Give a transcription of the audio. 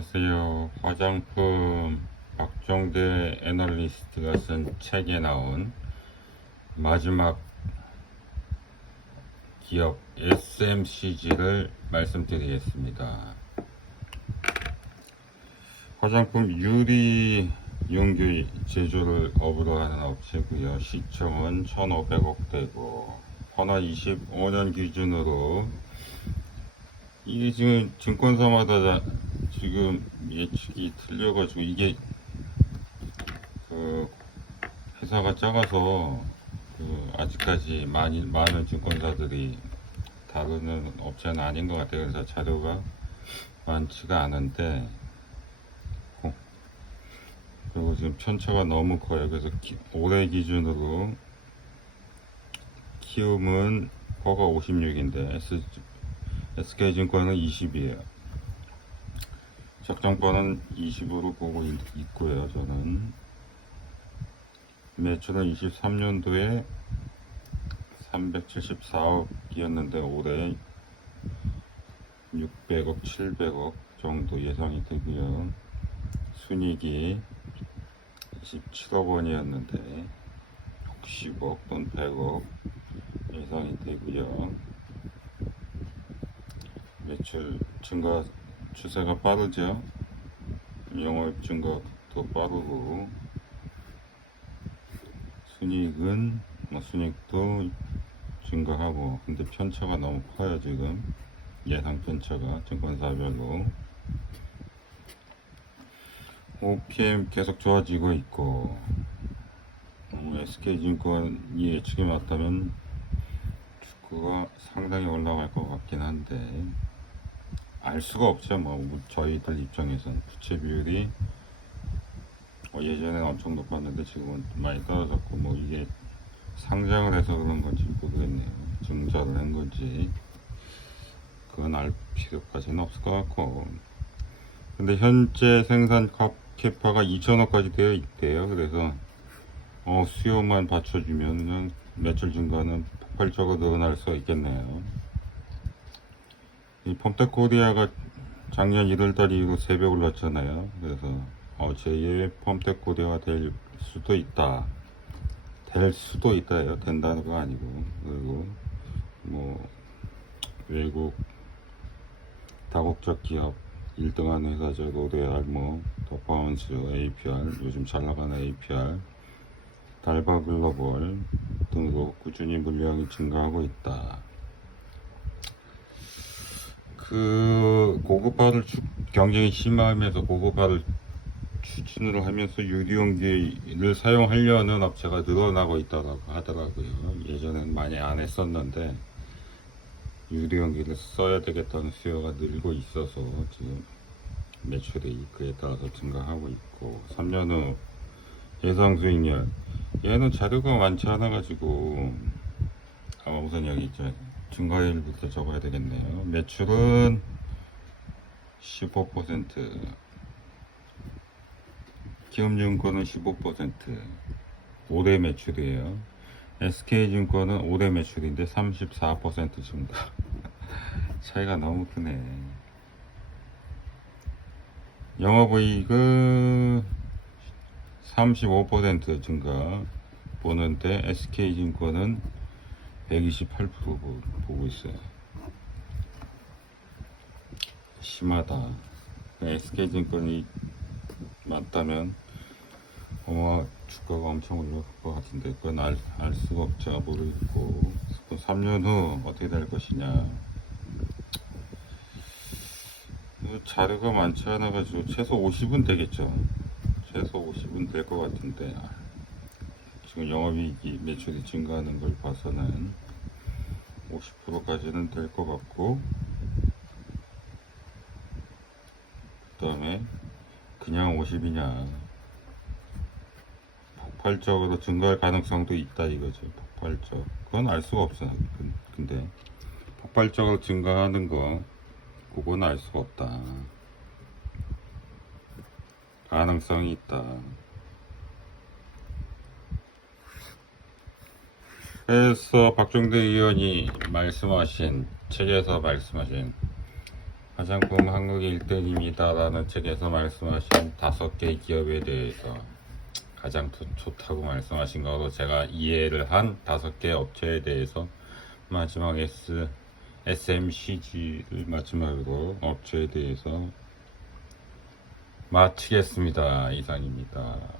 안녕하세요. 화장품 박정대 애널리스트가 쓴 책에 나온 마지막 기업 SMCG를 말씀드리겠습니다. 화장품 유리 용기 제조를 업으로 하는 업체고요. 시총은 1,500억 대고 헌화 25년 기준으로 이게 지금 증권사마다 다 지금 예측이 틀려가지고 이게 그 회사가 작아서 그 아직까지 많이 많은 증권사들이 다루는 업체는 아닌 것 같아요. 그래서 자료가 많지가 않은데 어, 그리고 지금 편차가 너무 커요. 그래서 기- 올해 기준으로 키움은 허가 56인데 S, SK증권은 20이에요. 적정권은 20으로 보고 있, 있고요. 저는 매출은 23년도에 374억이었는데 올해 600억, 700억 정도 예상이 되고요. 순이익이 27억 원이었는데 60억 또는 100억 예상이 되고요. 매출 증가 추세가 빠르죠. 영업 증가도 빠르고 순이익은 뭐 순이익도 증가하고 근데 편차가 너무 커요 지금 예상 편차가 증권사별로 OPM 계속 좋아지고 있고 어, SK증권이 예측이 맞다면 주가가 상당히 올라갈 것 같긴 한데 알 수가 없죠. 뭐 저희들 입장에서는 부채 비율이 어, 예전에는 엄청 높았는데 지금은 많이 떨어졌고 뭐 이게 상장을 해서 그런 건지 모르겠네요. 증자를 한 건지 그건 알 필요까지는 없을 것 같고. 근데 현재 생산 카- 캐파가 2천억까지 되어 있대요. 그래서 어, 수요만 받쳐주면 매출 증가는 폭발적으로 늘어날 수 있겠네요. 이 펌텍코리아가 작년 1월달 이후로 3배 올랐잖아요. 그래서 어, 제2의 펌텍코리아가 될 수도 있다. 될 수도 있다예요. 된다는 거 아니고 그리고 뭐 외국 다국적 기업 1등하는 회사죠. 로레알, 뭐 더파운스, APR 요즘 잘 나가는 APR 달바 글로벌 등으로 꾸준히 물량이 증가하고 있다. 그 고급화를 추- 경쟁이 심하면서 고급화를 추진을 하면서 유리용기를 사용하려는 업체가 늘어나고 있다고 하더라고요. 예전엔 많이 안 했었는데 유리용기를 써야 되겠다는 수요가 늘고 있어서 지금 매출이 그에 따라서 증가하고 있고 3년 후 예상 수익률 얘는 자료가 많지 않아 가지고 아마 우선 여기 이제 증가율부터 적어야 되겠네요. 매출은 15% 기업증권은 15% 올해 매출이에요. SK증권은 올해 매출인데 34% 증가 차이가 너무 크네. 영업이익은 35% 증가. 보는데 SK증권은 128% 보- 보고 있어요. 심하다. SK증권이 맞다면 어마 주가가 엄청 올라갈 것 같은데 그건 알, 알 수가 없죠. 모르겠고 3년 후 어떻게 될 것이냐. 뭐 자료가 많지 않아 가지고 최소 50은 되겠죠. 최소 50은 될 것 같은데 아, 지금 영업이익이 매출이 증가하는 걸 봐서는 50%까지는 될 것 같고 그 다음에 그냥 50이냐. 폭발적으로 증가할 가능성도 있다 이거죠. 폭발적. 그건 알 수가 없어 근- 근데 폭발적으로 증가하는 거 그건 알 수가 없다. 가능성이 있다. 그래서 박종대 의원이 말씀하신 책에서 말씀하신 화장품 한국의 1등입니다 라는 책에서 말씀하신 다섯 개 기업에 대해서 가장 좋- 좋다고 말씀하신 거로 제가 이해를 한 다섯 개 업체에 대해서 마지막 S, SMCG를 마지막으로 업체에 대해서 마치겠습니다. 이상입니다.